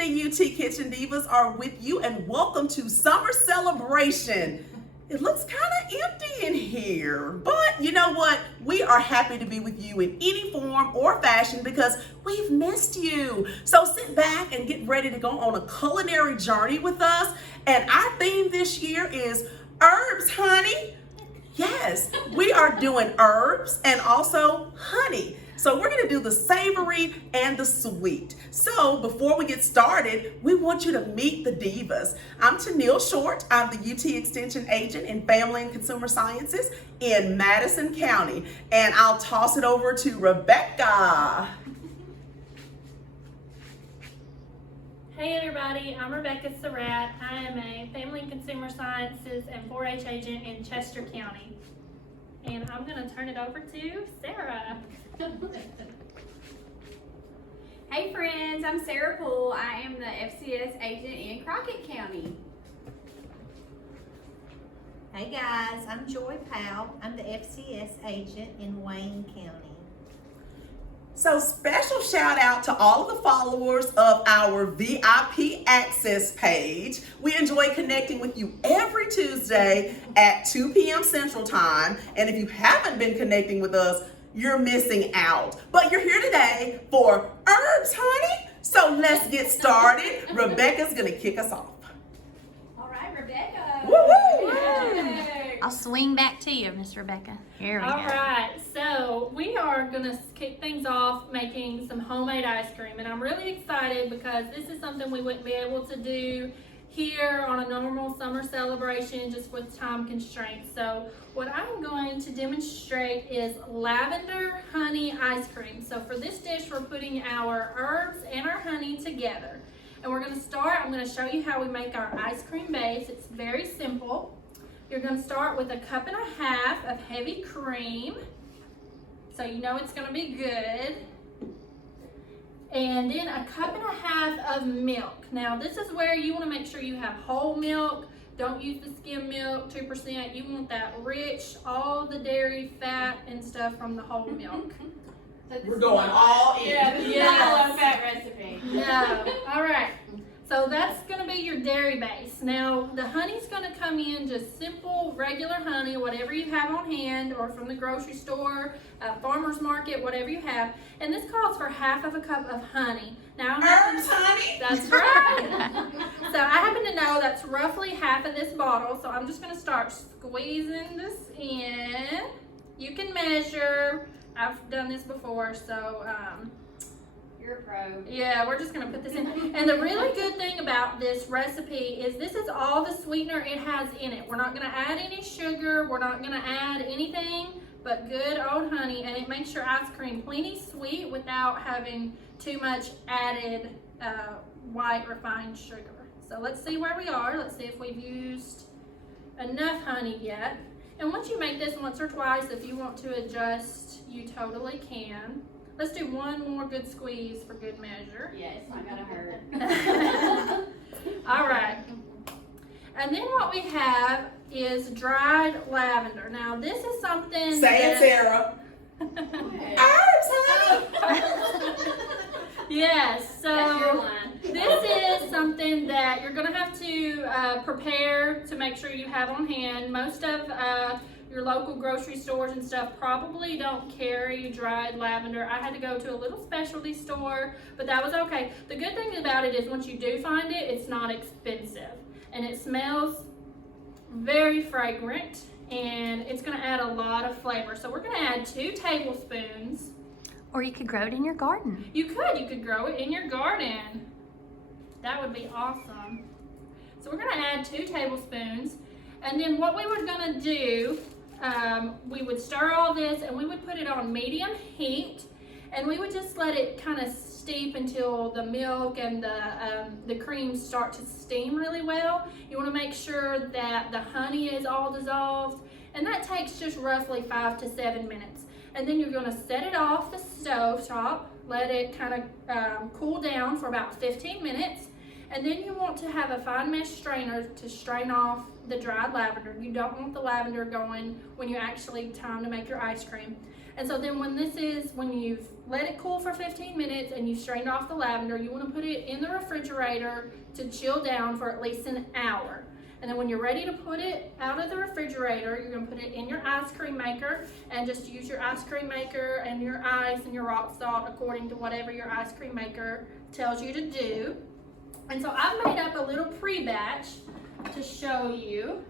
The UT Kitchen Divas are with you, and welcome to Summer Celebration. It looks kind of empty in here, but you know what? We are happy to be with you in any form or fashion because we've missed you. So sit back and get ready to go on a culinary journey with us. And our theme this year is herbs, honey. Yes, we are doing herbs and also honey. So we're gonna do the savory and the sweet. So before we get started, we want you to meet the divas. I'm Tennille Short. I'm the UT Extension Agent in Family and Consumer Sciences in Madison County. And I'll toss it over to Rebecca. Hey everybody, I'm Rebecca Surratt. I am a Family and Consumer Sciences and 4-H agent in Chester County. And I'm gonna turn it over to Sarah. Hey friends, I'm Sarah Poole. I am the FCS agent in Crockett County. Hey guys, I'm Joy Powell. I'm the FCS agent in Wayne County. So special shout out to all of the followers of our VIP Access page. We enjoy connecting with you every Tuesday at 2 p.m. Central Time. And if you haven't been connecting with us, you're missing out. But you're here today for herbs, honey. So let's get started. Rebecca's gonna kick us off. All right, Rebecca. Woo-woo! Yay. I'll swing back to you, Miss Rebecca. Here we go. All right, so we are gonna kick things off making some homemade ice cream. And I'm really excited because this is something we wouldn't be able to do here on a normal summer celebration just with time constraints. So what I'm going to demonstrate is lavender honey ice cream. So for this dish, we're putting our herbs and our honey together. And we're gonna start, I'm gonna show you how we make our ice cream base. It's very simple. You're gonna start with 1.5 cups of heavy cream. So you know it's gonna be good. And then 1.5 cups of milk. Now this is where you want to make sure you have whole milk. Don't use the skim milk, 2%. You want that rich, all the dairy, fat, and stuff from the whole milk. We're going all in. Yeah, this is not a low fat recipe. No. All right. So that's going to be your dairy base. Now the honey's going to come in just simple, regular honey, whatever you have on hand, or from the grocery store, farmer's market, whatever you have. And this calls for 1/2 cup of honey. Now, Herbs, honey. that's right. So I happen to know that's roughly half of this bottle. So I'm just going to start squeezing this in. You can measure. I've done this before, so You're a pro. yeah, we're just gonna put this in. And the really good thing about this recipe is this is all the sweetener it has in it. We're not gonna add any sugar, we're not gonna add anything but good old honey, and it makes your ice cream plenty sweet without having too much added white refined sugar. So let's see where we are. Let's see if we've used enough honey yet. And once you make this once or twice, if you want to adjust, you totally can. Let's do one more good squeeze for good measure. Yes, I gotta hurt. All right. And then what we have is dried lavender. Now this is something Say it, Sarah. Herbs, honey. Yes, That's your so line. this is something that you're gonna have to prepare to make sure you have on hand. Most of your local grocery stores and stuff probably don't carry dried lavender. I had to go to a little specialty store, but that was okay. The good thing about it is once you do find it, it's not expensive. And it smells very fragrant, and it's gonna add a lot of flavor. So we're gonna add 2 tablespoons. Or you could grow it in your garden. You could grow it in your garden. That would be awesome. So we're gonna add 2 tablespoons. And then what we were gonna do, we would stir all this and we would put it on medium heat, and we would just let it kind of steep until the milk and the cream start to steam really well. You wanna make sure that the honey is all dissolved, and that takes just roughly 5 to 7 minutes. And then you're gonna set it off the stove top, let it kind of cool down for about 15 minutes. And then you want to have a fine mesh strainer to strain off the dried lavender. You don't want the lavender going when you actually time to make your ice cream. And so then when you've let it cool for 15 minutes and you've strained off the lavender, you want to put it in the refrigerator to chill down for at least an hour. And then when you're ready to put it out of the refrigerator, you're going to put it in your ice cream maker and just use your ice cream maker and your ice and your rock salt according to whatever your ice cream maker tells you to do. And so I've made up a little pre-batch to show you.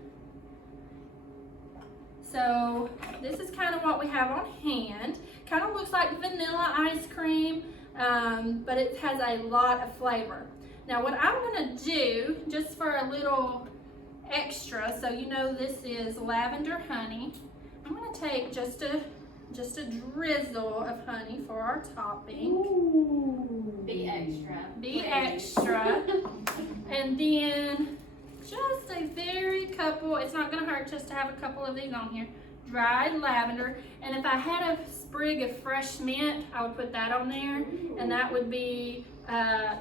So this is kind of what we have on hand. Kind of looks like vanilla ice cream, but it has a lot of flavor. Now what I'm going to do, just for a little extra, so you know this is lavender honey, I'm going to take just a drizzle of honey for our topping. Ooh, be extra. Be extra. And then just a very couple, it's not going to hurt just to have a couple of these on here, dried lavender. And if I had a sprig of fresh mint, I would put that on there, and that would be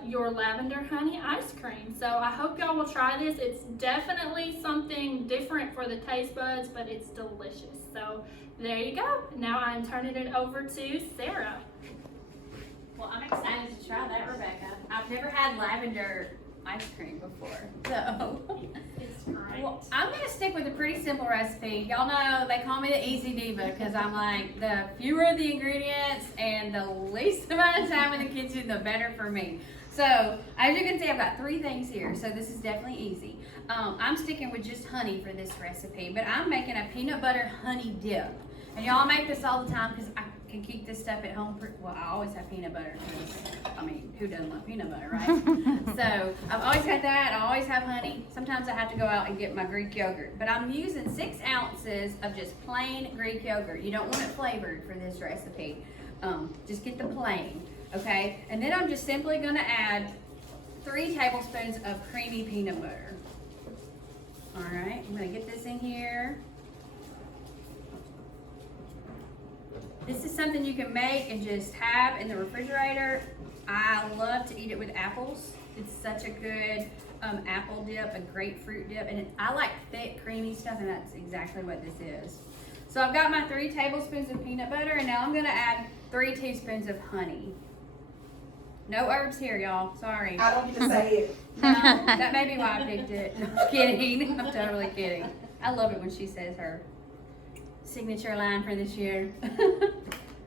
your lavender honey ice cream. So I hope y'all will try this. It's definitely something different for the taste buds, but it's delicious. So there you go. Now I'm turning it over to Sarah. Well, I'm excited to try that, Rebecca. I've never had lavender ice cream before, so. It's great. Well, I'm gonna stick with a pretty simple recipe. Y'all know they call me the easy diva because I'm like, the fewer the ingredients and the least amount of time in the kitchen, the better for me. So as you can see, I've got 3 things here, so this is definitely easy. I'm sticking with just honey for this recipe, but I'm making a peanut butter honey dip. And y'all make this all the time because I can keep this stuff at home. Well, I always have peanut butter because, I mean, who doesn't love peanut butter, right? So I've always had that. I always have honey. Sometimes I have to go out and get my Greek yogurt. But I'm using 6 ounces of just plain Greek yogurt. You don't want it flavored for this recipe. Just get the plain, okay? And then I'm just simply going to add 3 tablespoons of creamy peanut butter. All right, I'm going to get this in here. This is something you can make and just have in the refrigerator. I love to eat it with apples. It's such a good apple dip, a grapefruit dip, and I like thick, creamy stuff, and that's exactly what this is. So I've got my 3 tablespoons of peanut butter, and now I'm gonna add 3 teaspoons of honey. No herbs here, y'all. Sorry. I don't get to say it. No, that may be why I picked it. I'm kidding. I'm totally kidding. I love it when she says her signature line for this year.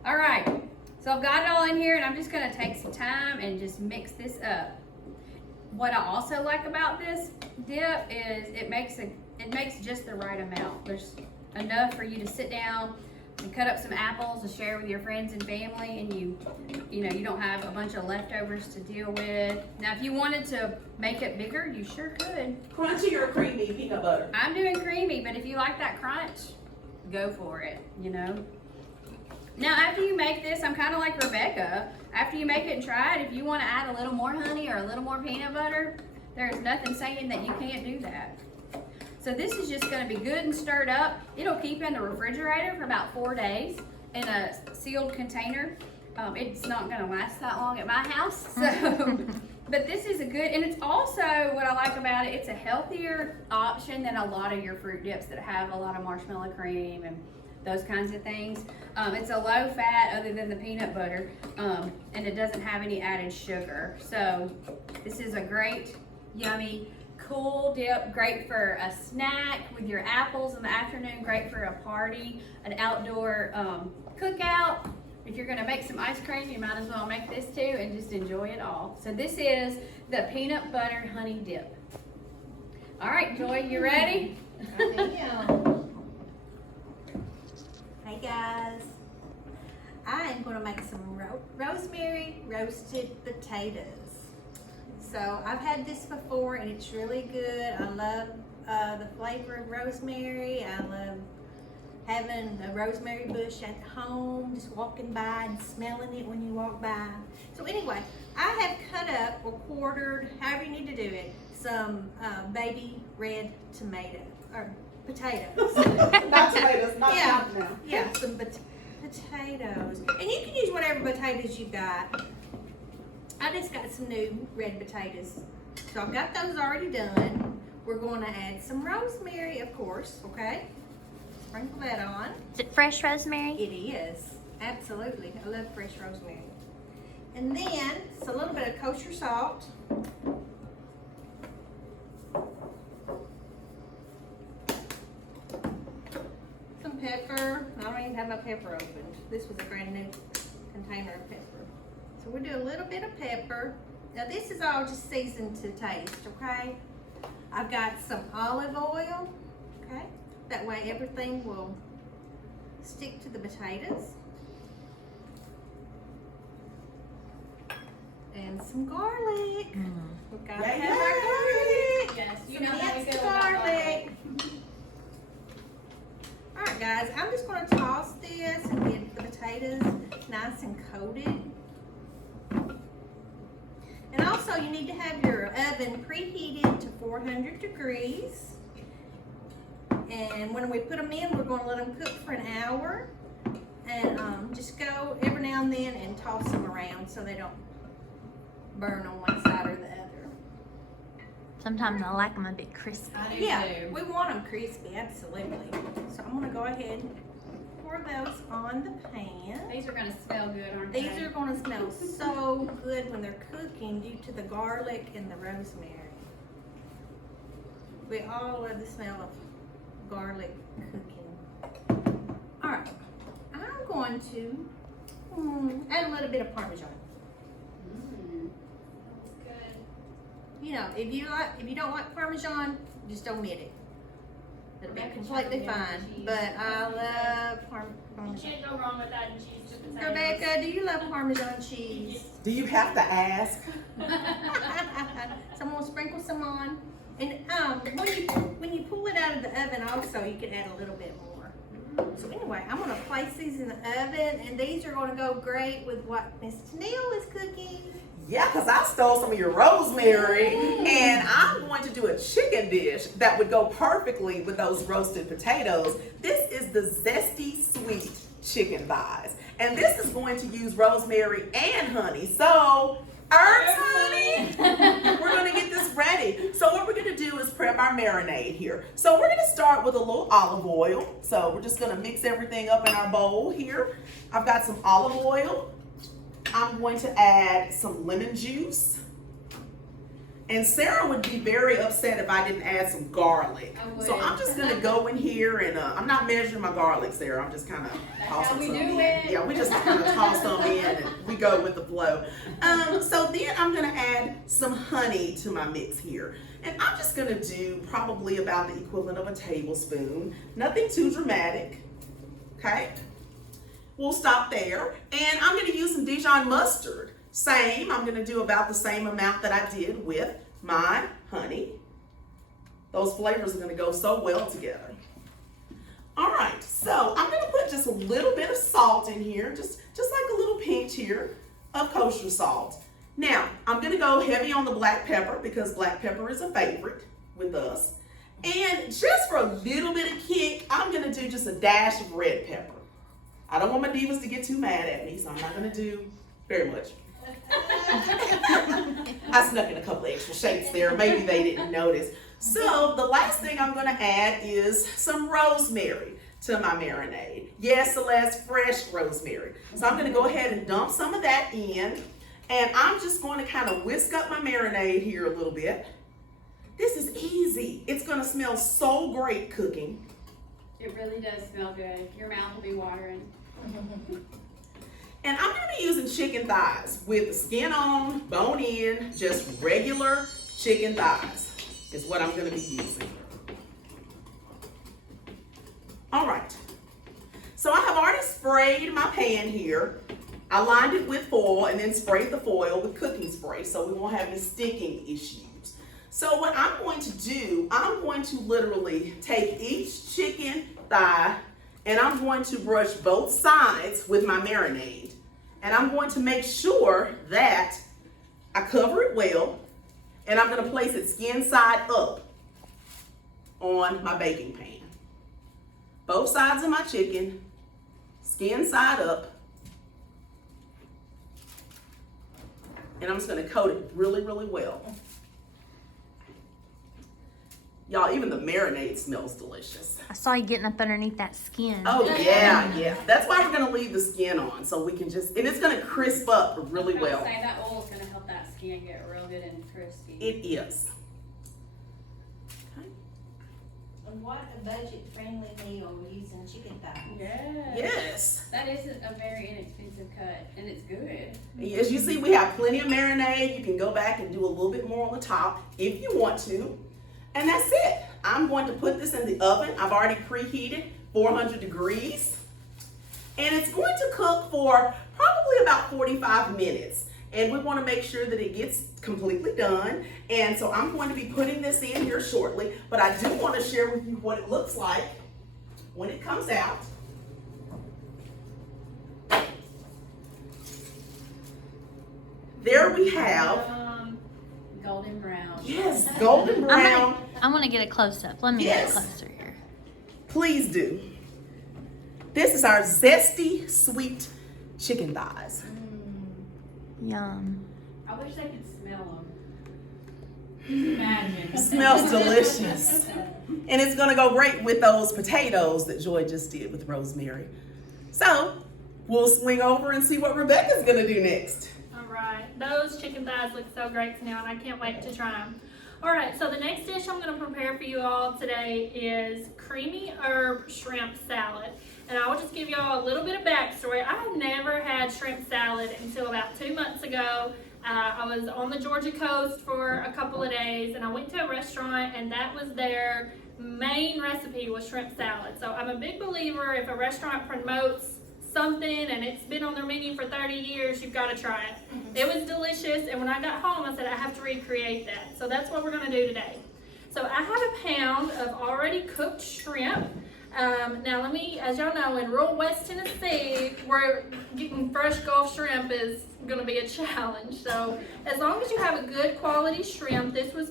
All right, so I've got it all in here, and I'm just gonna take some time and just mix this up. What I also like about this dip is it makes just the right amount. There's enough for you to sit down and cut up some apples to share with your friends and family, and you know you don't have a bunch of leftovers to deal with. Now, if you wanted to make it bigger, you sure could. Crunchy or creamy peanut butter? I'm doing creamy, but if you like that crunch, go for it, you know. Now, after you make this, I'm kind of like Rebecca. After you make it and try it, if you want to add a little more honey or a little more peanut butter, there's nothing saying that you can't do that. So this is just going to be good and stirred up. It'll keep in the refrigerator for about 4 days in a sealed container. It's not going to last that long at my house. So, but this is a good, and it's also, what I like about it, it's a healthier option than a lot of your fruit dips that have a lot of marshmallow cream and those kinds of things. It's a low fat other than the peanut butter, and it doesn't have any added sugar. So this is a great, yummy, cool dip, great for a snack with your apples in the afternoon, great for a party, an outdoor cookout. If you're gonna make some ice cream, you might as well make this too and just enjoy it all. So this is the peanut butter honey dip. All right, Joy, you ready? Hey guys, I am going to make some rosemary roasted potatoes. So I've had this before and it's really good. I love the flavor of rosemary. I love having a rosemary bush at home, just walking by and smelling it when you walk by. So anyway, I have cut up or quartered, however you need to do it, some baby red tomatoes, or potatoes. Not tomatoes, not Yeah. now. Yeah, some potatoes. And you can use whatever potatoes you've got. I just got some new red potatoes. So I've got those already done. We're going to add some rosemary, of course, okay? Sprinkle that on. Is it fresh rosemary? It is. Absolutely. I love fresh rosemary. And then it's a little bit of kosher salt. Some pepper. I don't even have my pepper opened. This was a brand new container of pepper. So we'll do a little bit of pepper. Now this is all just seasoned to taste, okay? I've got some olive oil, okay? That way everything will stick to the potatoes. And some garlic. We've got to Yay, have our yay. garlic. Yes, you Some know how we minced feel about garlic. All right, guys, I'm just going to toss this and get the potatoes nice and coated. And also, you need to have your oven preheated to 400 degrees. And when we put them in, we're going to let them cook for an hour. And just go every now and then and toss them around so they don't burn on one side or the other. Sometimes I like them a bit crispy. I do Yeah, too. we want them crispy, absolutely. So I'm gonna go ahead and pour those on the pan. These are gonna smell good, aren't they? These are gonna smell so good when they're cooking due to the garlic and the rosemary. We all love the smell of garlic cooking. All right, I'm going to add a little bit of Parmesan. You know, if you don't like Parmesan, just omit it. It'll be Rebecca completely chopped down fine. cheese. But I love You Parmesan. can't go wrong with adding cheese to potatoes. Rebecca, do you love Parmesan cheese? Do you have to ask? So I'm gonna sprinkle some on. And when you pull it out of the oven, also you can add a little bit more. So anyway, I'm gonna place these in the oven, and these are gonna go great with what Miss Tennille is cooking. Yeah, because I stole some of your rosemary, and I'm going to do a chicken dish that would go perfectly with those roasted potatoes. This is the Zesty Sweet Chicken Thighs, and this is going to use rosemary and honey. So, herbs, honey, we're going to get this ready. So what we're going to do is prep our marinade here. So we're going to start with a little olive oil. So we're just going to mix everything up in our bowl here. I've got some olive oil. I'm going to add some lemon juice. And Sarah would be very upset if I didn't add some garlic. I would. So I'm just gonna go in here and I'm not measuring my garlic, Sarah. I'm just kind of how tossing we some do in. it. Yeah, we just kind of toss some in and we go with the flow. So then I'm gonna add some honey to my mix here. And I'm just gonna do probably about the equivalent of a tablespoon. Nothing too dramatic, okay? We'll stop there. And I'm gonna use some Dijon mustard. Same, I'm gonna do about the same amount that I did with my honey. Those flavors are gonna go so well together. All right, so I'm gonna put just a little bit of salt in here, just like a little pinch here of kosher salt. Now, I'm gonna go heavy on the black pepper because black pepper is a favorite with us. And just for a little bit of kick, I'm gonna do just a dash of red pepper. I don't want my divas to get too mad at me, so I'm not gonna do very much. I snuck in a couple of extra shakes there. Maybe they didn't notice. So the last thing I'm gonna add is some rosemary to my marinade. Yes, Celeste, fresh rosemary. So I'm gonna go ahead and dump some of that in. And I'm just going to kind of whisk up my marinade here a little bit. This is easy. It's gonna smell so great cooking. It really does smell good. Your mouth will be watering. And I'm gonna be using chicken thighs with the skin on, bone in, just regular chicken thighs is what I'm gonna be using. All right, so I have already sprayed my pan here. I lined it with foil and then sprayed the foil with cooking spray so we won't have any sticking issues. So what I'm going to do, I'm going to literally take each chicken thigh and I'm going to brush both sides with my marinade. And I'm going to make sure that I cover it well, and I'm gonna place it skin side up on my baking pan. Both sides of my chicken, skin side up. And I'm just gonna coat it really, really well. Y'all, even the marinade smells delicious. I saw you getting up underneath that skin. Oh yeah. That's why we're gonna leave the skin on, so we can just, and it's gonna crisp up really well. Say that oil's gonna help that skin get real good and crispy. It is. And what a budget-friendly meal using chicken thighs. Yes. Yes. That is a very inexpensive cut, and it's good. As you see, we have plenty of marinade. You can go back and do a little bit more on the top if you want to. And that's it. I'm going to put this in the oven. I've already preheated 400 degrees. And it's going to cook for probably about 45 minutes. And we want to make sure that it gets completely done. And so I'm going to be putting this in here shortly. But I do want to share with you what it looks like when it comes out. There we have, Golden brown. yes, golden brown. I'm gonna get a close up. Let me Yes. get closer here. Please do. This is our zesty sweet chicken thighs. Yum. I wish I could smell them. Just imagine. Smells delicious. And it's gonna go great with those potatoes that Joy just did with rosemary. So we'll swing over and see what Rebecca's gonna do next. All right, those chicken thighs look so great now, and I can't wait to try them. All right, so the next dish I'm going to prepare for you all today is creamy herb shrimp salad. And I will just give you all a little bit of backstory. I have never had shrimp salad until about 2 months ago. I was on the Georgia coast for a couple of days, and I went to a restaurant, and that was their main recipe was shrimp salad. So I'm a big believer if a restaurant promotes something and it's been on their menu for 30 years, you've got to try it. It was delicious, and when I got home, I said I have to recreate that. So that's what we're going to do today. So I have a pound of already cooked shrimp. Now let me, as y'all know, in rural West Tennessee, where getting fresh Gulf shrimp is going to be a challenge. So as long as you have a good quality shrimp, this was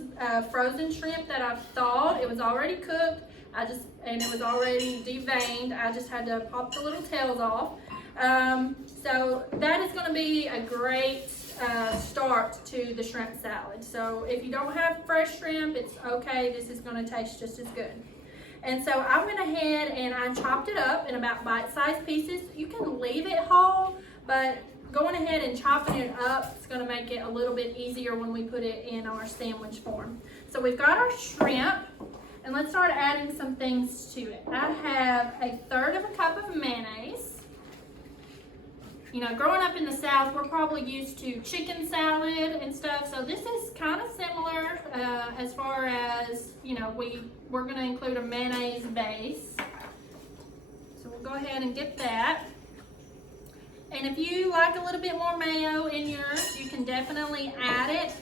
frozen shrimp that I've thawed. It was already cooked. And it was already deveined. I just had to pop the little tails off. So that is going to be a great start to the shrimp salad. So if you don't have fresh shrimp, it's okay. This is going to taste just as good. And so I went ahead and I chopped it up in about bite-sized pieces. You can leave it whole, but going ahead and chopping it up is going to make it a little bit easier when we put it in our sandwich form. So we've got our shrimp. And let's start adding some things to it. I have 1/3 of a cup of mayonnaise. You know, growing up in the South, we're probably used to chicken salad and stuff. So this is kind of similar as far as, you know, we're going to include a mayonnaise base. So we'll go ahead and get that. And if you like a little bit more mayo in yours, you can definitely add it.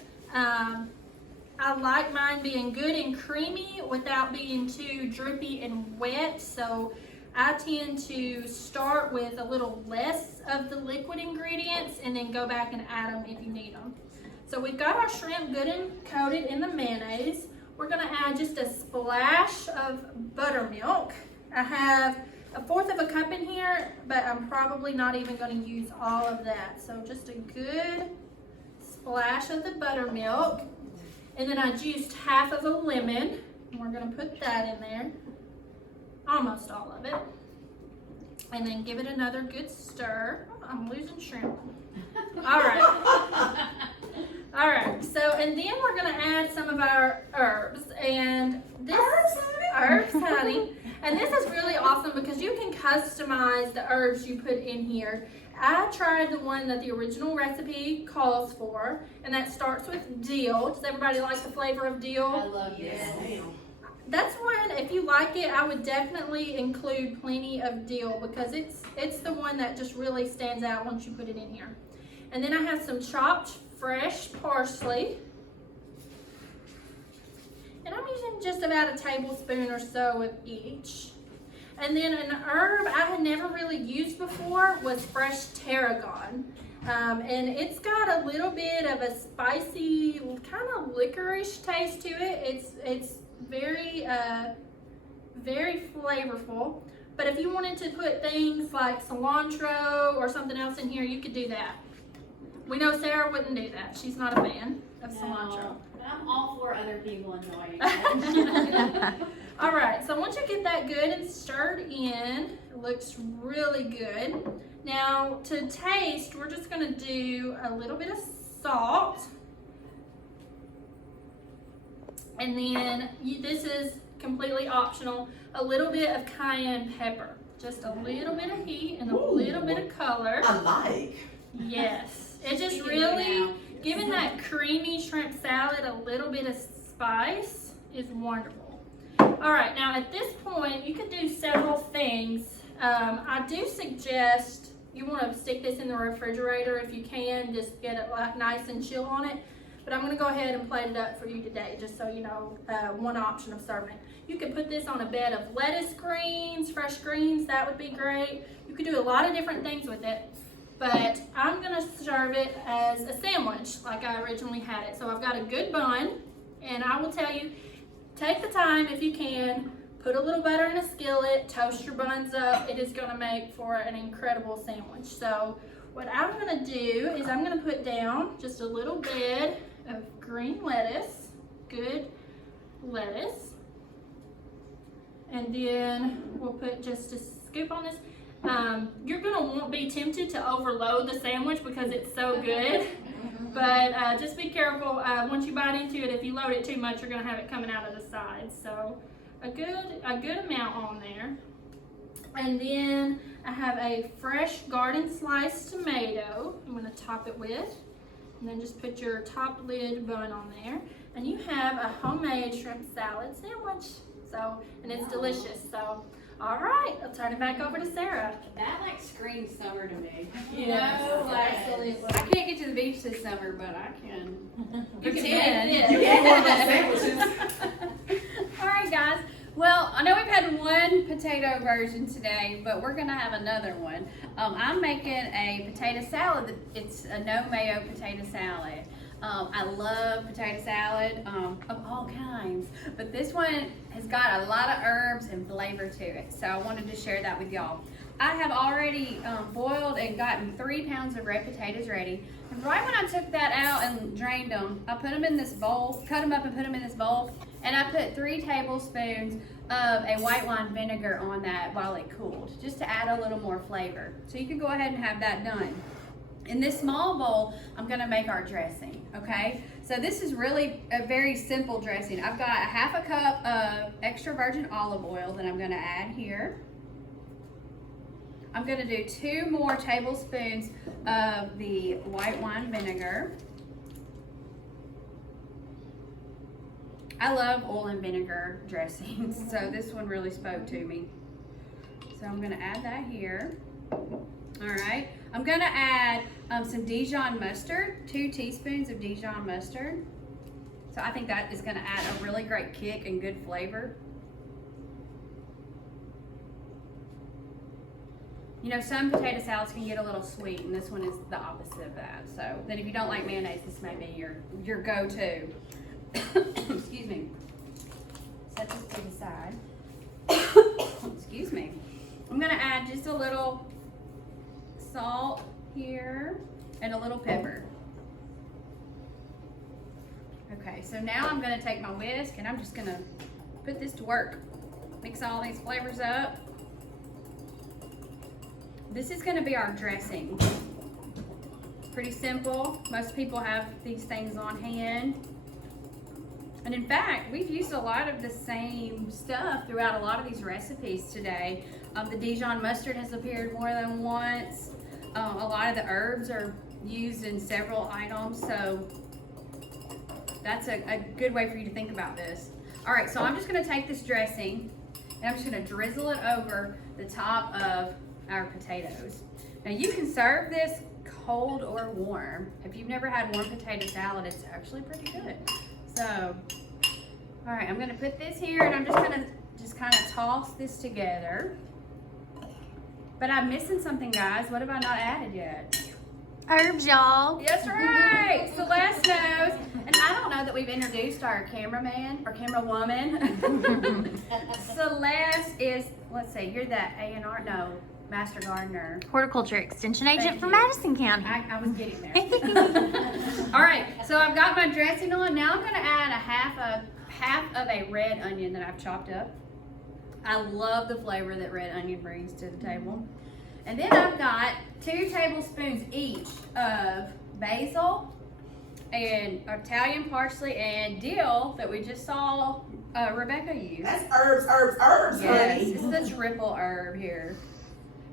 I like mine being good and creamy without being too drippy and wet. So I tend to start with a little less of the liquid ingredients and then go back and add them if you need them. So we've got our shrimp good and coated in the mayonnaise. We're gonna add just a splash of buttermilk. I have 1/4 of a cup in here, but I'm probably not even gonna use all of that. So just a good splash of the buttermilk. And then I juiced 1/2 of a lemon. And we're gonna put that in there. Almost all of it. And then give it another good stir. Oh, I'm losing shrimp. All right. All right, so, and then we're gonna add some of our herbs. And this, herbs, honey. And this is really awesome because you can customize the herbs you put in here. I tried the one that the original recipe calls for, and that starts with dill. Does everybody like the flavor of dill? I love this. That's one, if you like it, I would definitely include plenty of dill because it's the one that just really stands out once you put it in here. And then I have some chopped fresh parsley. And I'm using just about a tablespoon or so of each. And then an herb I had never really used before was fresh tarragon. And it's got a little bit of a spicy, kind of licorice taste to it. It's very, very flavorful. But if you wanted to put things like cilantro or something else in here, you could do that. We know Sarah wouldn't do that. She's not a fan. of cilantro. No, but I'm all for other people enjoying it. All right, so once you get that good and stirred in, it looks really good. Now to taste, we're just gonna do a little bit of salt. And then this is completely optional, a little bit of cayenne pepper. Just a little bit of heat and a little bit of color. I like. Yes, it just You can do really, now. giving that creamy shrimp salad a little bit of spice is wonderful. All right, now at this point, you could do several things. I do suggest you want to stick this in the refrigerator if you can, just get it like nice and chill on it. But I'm going to go ahead and plate it up for you today, just so you know one option of serving it. You could put this on a bed of lettuce greens, fresh greens, that would be great. You could do a lot of different things with it. But I'm gonna serve it as a sandwich like I originally had it. So I've got a good bun, and I will tell you, take the time if you can, put a little butter in a skillet, toast your buns up. It is gonna make for an incredible sandwich. So what I'm gonna do is I'm gonna put down just a little bit of green lettuce, good lettuce. And then we'll put just a scoop on this. You're gonna be tempted to overload the sandwich because it's so good, but just be careful. Once you bite into it, if you load it too much, you're gonna have it coming out of the sides. So a good amount on there. And then I have a fresh garden sliced tomato I'm gonna top it with. And then just put your top lid bun on there. And you have a homemade shrimp salad sandwich. So, and it's delicious. So, all right, I'll turn it back over to Sarah. That like screams summer to me. You Yes, know, like absolutely. I can't get to the beach this summer, but I can. You can pretend. make You can one of those sandwiches. All right, guys. Well, I know we've had one potato version today, but we're gonna have another one. I'm making a potato salad. It's a no mayo potato salad. I love potato salad of all kinds, but this one has got a lot of herbs and flavor to it, so I wanted to share that with y'all. I have already boiled and gotten 3 pounds of red potatoes ready. And right when I took that out and drained them, I put them in this bowl, cut them up and put them in this bowl, and I put 3 tablespoons of a white wine vinegar on that while it cooled, just to add a little more flavor. So you can go ahead and have that done. In this small bowl, I'm gonna make our dressing, okay? So this is really a very simple dressing. I've got a half a cup of extra virgin olive oil that I'm gonna add here. I'm gonna do 2 more tablespoons of the white wine vinegar. I love oil and vinegar dressings, so this one really spoke to me. So I'm gonna add that here. All right, I'm gonna add some Dijon mustard, 2 teaspoons of Dijon mustard. So I think that is gonna add a really great kick and good flavor. You know, some potato salads can get a little sweet, and this one is the opposite of that. So then if you don't like mayonnaise, this may be your go-to. Excuse me. Set this to the side. Excuse me. I'm gonna add just a little salt here and a little pepper. Okay, so now I'm gonna take my whisk and I'm just gonna put this to work. Mix all these flavors up. This is gonna be our dressing. Pretty simple. Most people have these things on hand. And in fact, we've used a lot of the same stuff throughout a lot of these recipes today. The Dijon mustard has appeared more than once. A lot of the herbs are used in several items, so that's a good way for you to think about this. All right, so I'm just gonna take this dressing and I'm just gonna drizzle it over the top of our potatoes. Now you can serve this cold or warm. If you've never had warm potato salad, it's actually pretty good. So, all right, I'm gonna put this here and I'm just gonna kind of toss this together. But I'm missing something, guys. What have I not added yet? Herbs, y'all. That's right. Celeste knows. And I don't know that we've introduced our cameraman or camerawoman. Celeste is, let's see, you're that A&R, no. master gardener. Horticulture extension agent Thank for you. Madison County. I was getting there. All right, so I've got my dressing on. Now I'm gonna add half of a red onion that I've chopped up. I love the flavor that red onion brings to the table. And then I've got 2 tablespoons each of basil and Italian parsley and dill that we just saw Rebecca use. That's herbs, Yes, honey. it's the triple herb here.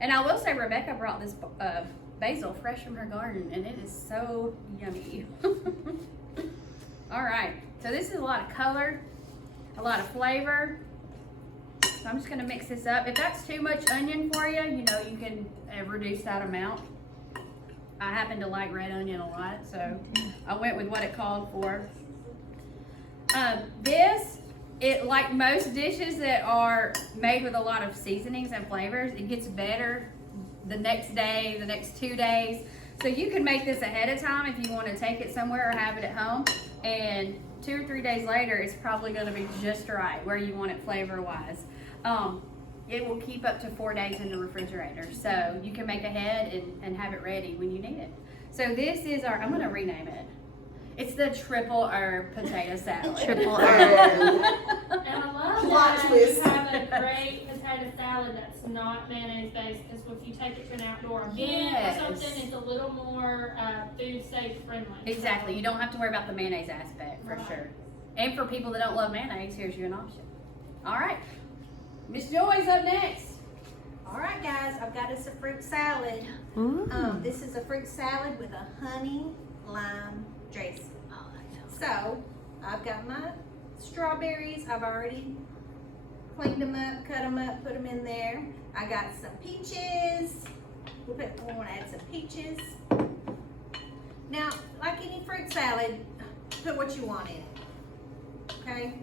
And I will say Rebecca brought this basil fresh from her garden, and it is so yummy. All right, so this is a lot of color, a lot of flavor. So I'm just gonna mix this up. If that's too much onion for you, you know, you can reduce that amount. I happen to like red onion a lot, so I went with what it called for. It like most dishes that are made with a lot of seasonings and flavors, it gets better the next day, the next 2 days. So you can make this ahead of time if you want to take it somewhere or have it at home. And 2 or 3 days later, it's probably going to be just right where you want it flavor-wise. It will keep up to 4 days in the refrigerator. So you can make ahead and have it ready when you need it. So this is I'm going to rename it. It's the triple herb potato salad. Triple And I love Plot that twist. you have a great potato salad that's not mayonnaise based, because if you take it to an outdoor event Yes. or something, it's a little more food safe friendly. Exactly. You don't have to worry about the mayonnaise aspect, for Right. sure. And for people that don't love mayonnaise, here's you an option. All right. Miss Joy's up next. All right, guys, I've got us a fruit salad. Ooh. This is a fruit salad with a honey lime dressing. Oh, that sounds So, I've got my strawberries. I've already cleaned them up, cut them up, put them in there. I got some peaches. We want to add some peaches. Now, like any fruit salad, put what you want in it. Okay?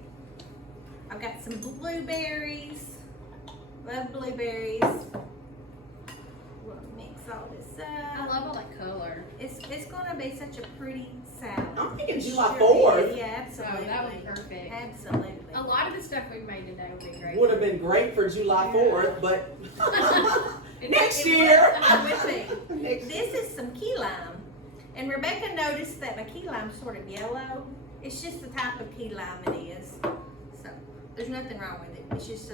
I've got some blueberries. Love blueberries. We'll mix all this I up. love all that color. It's gonna be such a pretty salad. I'm thinking July Sure 4th is. Yeah, absolutely. Oh, that would be perfect. Absolutely. A lot of the stuff we've made today would be great. would have been great for July 4th, but next It year. would be. Next This is some key lime. And Rebecca noticed that my key lime's sort of yellow. It's just the type of key lime it is. So there's nothing wrong with it. It's just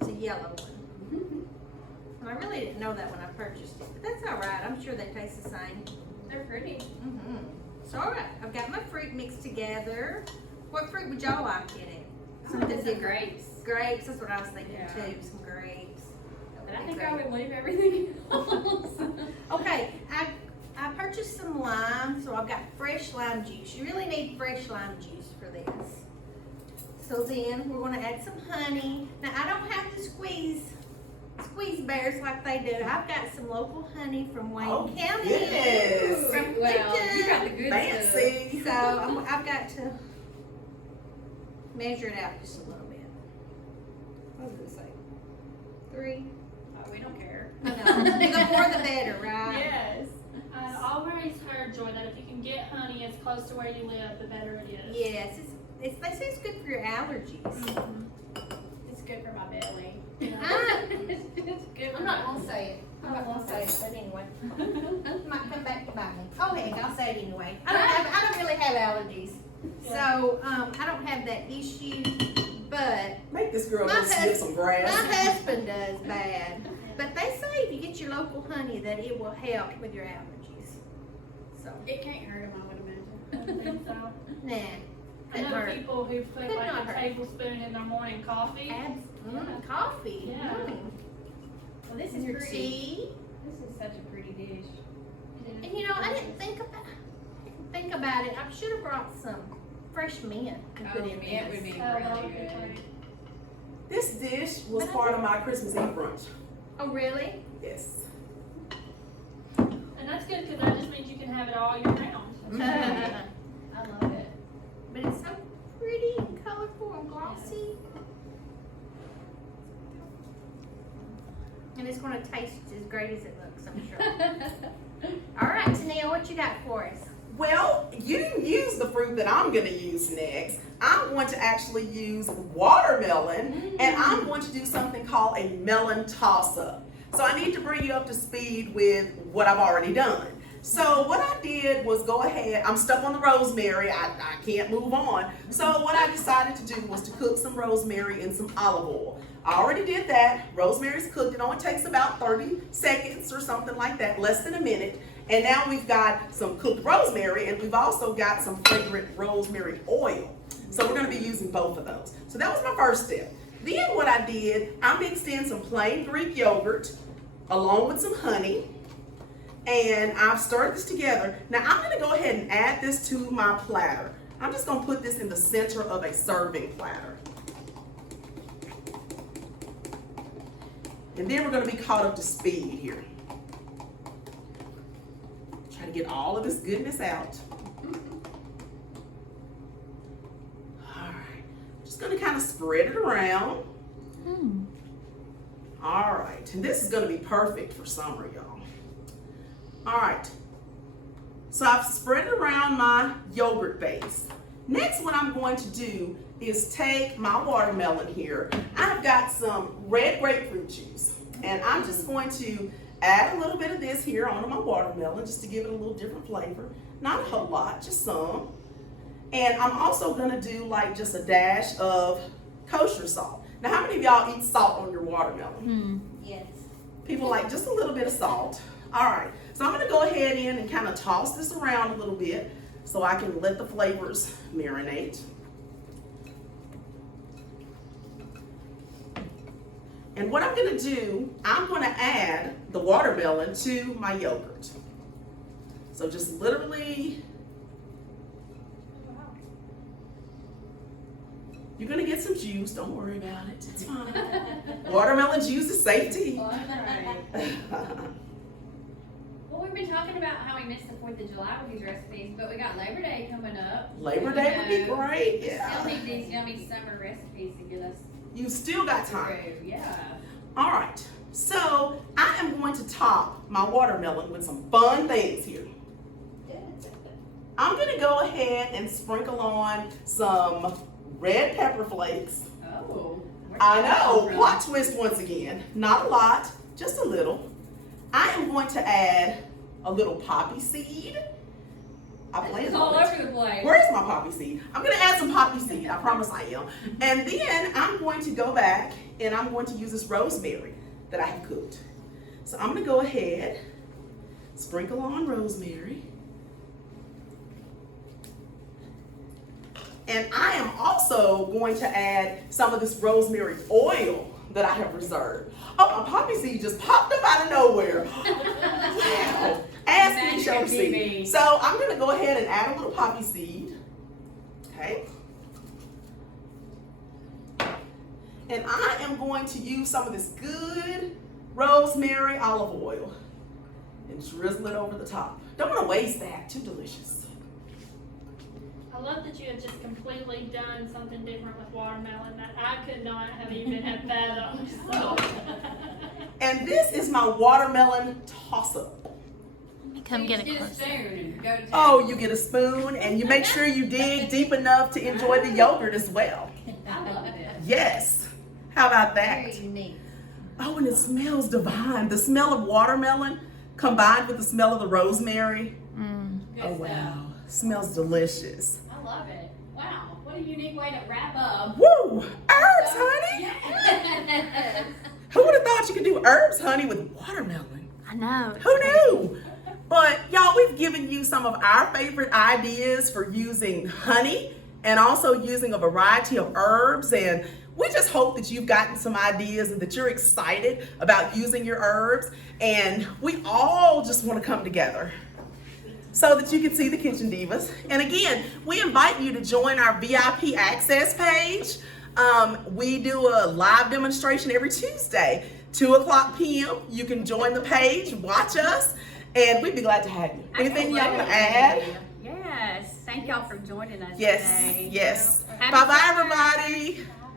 it's a yellow one. And I really didn't know that when I purchased it, but that's all right. I'm sure they taste the same. They're pretty. So all right, I've got my fruit mixed together. What fruit would y'all like in it? Something different. some grapes. Grapes, that's what I was thinking Yeah. too. Some grapes. But I think I would leave everything else. Okay, I purchased some lime, so I've got fresh lime juice. You really need fresh lime juice for this. So then we're gonna add some honey. Now I don't have to squeeze bears like they do. I've got some local honey from Wayne Oh, County. yes. From Well, you got the good stuff. Fancy. So I've got to measure it out just a little bit. What does it say? 3? Oh, we don't care. I know. The more the better, right? Yes. I've always heard, Joy, that if you can get honey as close to where you live, the better it is. Yes, they say it's good for your allergies. Mhm. It's good for my belly. I'm It's good for I'm not my- gonna say it. I'm not gonna say it, but anyway. It might come back to bite me. Oh heck, I'll say it anyway. I don't really have allergies. So, I don't have that issue, but Make this girl My go sniff some my grass. husband does bad. But they say if you get your local honey that it will help with your allergies. So, It can't hurt him, I would I imagine. think so. nah. I Couldn't know hurt. people who put Could like not a hurt. tablespoon in their morning coffee. Coffee. Yeah. Well, this is And your pretty. tea. This is such a pretty dish. And you know, I didn't think about it. I should have brought some fresh mint and put in it would this. be Oh, that really would be good. great. This dish was part of my Christmas Eve brunch. Oh, really? Yes. And that's good because that just means you can have it all year round. I love it. But it's so pretty and colorful and glossy. And it's going to taste as great as it looks, I'm sure. All right, Tania, what you got for us? Well, you didn't use the fruit that I'm going to use next. I'm going to actually use watermelon, and I'm going to do something called a melon toss-up. So I need to bring you up to speed with what I've already done. So what I did was go ahead, I'm stuck on the rosemary, I can't move on. So what I decided to do was to cook some rosemary in some olive oil. I already did that. Rosemary's cooked. It only takes about 30 seconds or something like that, less than a minute. And now we've got some cooked rosemary, and we've also got some fragrant rosemary oil. So we're gonna be using both of those. So that was my first step. Then what I did, I mixed in some plain Greek yogurt along with some honey, and I've stirred this together. Now I'm gonna go ahead and add this to my platter. I'm just gonna put this in the center of a serving platter. And then we're gonna be caught up to speed here. Try to get all of this goodness out. All right, just gonna kind of spread it around. All right, and this is gonna be perfect for summer, y'all. All right, so I've spread around my yogurt base. Next, what I'm going to do is take my watermelon here. I've got some red grapefruit juice, and I'm just going to add a little bit of this here onto my watermelon just to give it a little different flavor. Not a whole lot, just some. And I'm also gonna do like just a dash of kosher salt. Now, how many of y'all eat salt on your watermelon? Yes. People like just a little bit of salt. All right, so I'm gonna go ahead in and kind of toss this around a little bit so I can let the flavors marinate. And what I'm gonna do, I'm gonna add the watermelon to my yogurt. So just literally, you're gonna get some juice, don't worry about it, it's fine. Watermelon juice is safety. Well, that's right. Well, we've been talking about how we missed the 4th of July with these recipes, but we got Labor Day coming up. Labor Day would be great, yeah. Still need these yummy summer recipes to get us You still got time. through. Yeah. All right, so I am going to top my watermelon with some fun things here. I'm gonna go ahead and sprinkle on some red pepper flakes. Oh. I know, plot twist once again. Not a lot, just a little. I am going to add a little poppy seed. I This planned is on all it. over the place. Where's my poppy seed? I'm gonna add some poppy seed, I promise I am. And then I'm going to go back and I'm going to use this rosemary that I have cooked. So I'm gonna go ahead, sprinkle on rosemary. And I am also going to add some of this rosemary oil that I have reserved. Oh, my poppy seed just popped up out of nowhere. Wow. Ask me, show see. So I'm gonna go ahead and add a little poppy seed. Okay. And I am going to use some of this good rosemary olive oil and drizzle it over the top. Don't want to waste that, too delicious. I love that you had just completely done something different with watermelon that I could not have even had fathomed. So. And this is my watermelon toss-up. Let me come get a Get a close. spoon and go to town. Oh, you get a spoon and you make sure you dig deep enough to enjoy the yogurt as well. I love it. Yes. How about that? Very unique. Oh, and it smells divine. The smell of watermelon combined with the smell of the rosemary. Good Oh, stuff. wow. Smells delicious. I love it. Wow, what a unique way to wrap up. Woo! Herbs, honey. Yes. Who would have thought you could do herbs, honey, with watermelon? I know. Who knew? But y'all, we've given you some of our favorite ideas for using honey and also using a variety of herbs. And we just hope that you've gotten some ideas and that you're excited about using your herbs. And we all just want to come together so that you can see the Kitchen Divas. And again, we invite you to join our VIP access page. We do a live demonstration every Tuesday, 2:00 p.m. You can join the page, watch us, and we'd be glad to have you. Anything y'all want to add? Yes, thank y'all for joining us Yes, today. yes. Happy Bye-bye, summer. everybody. Bye.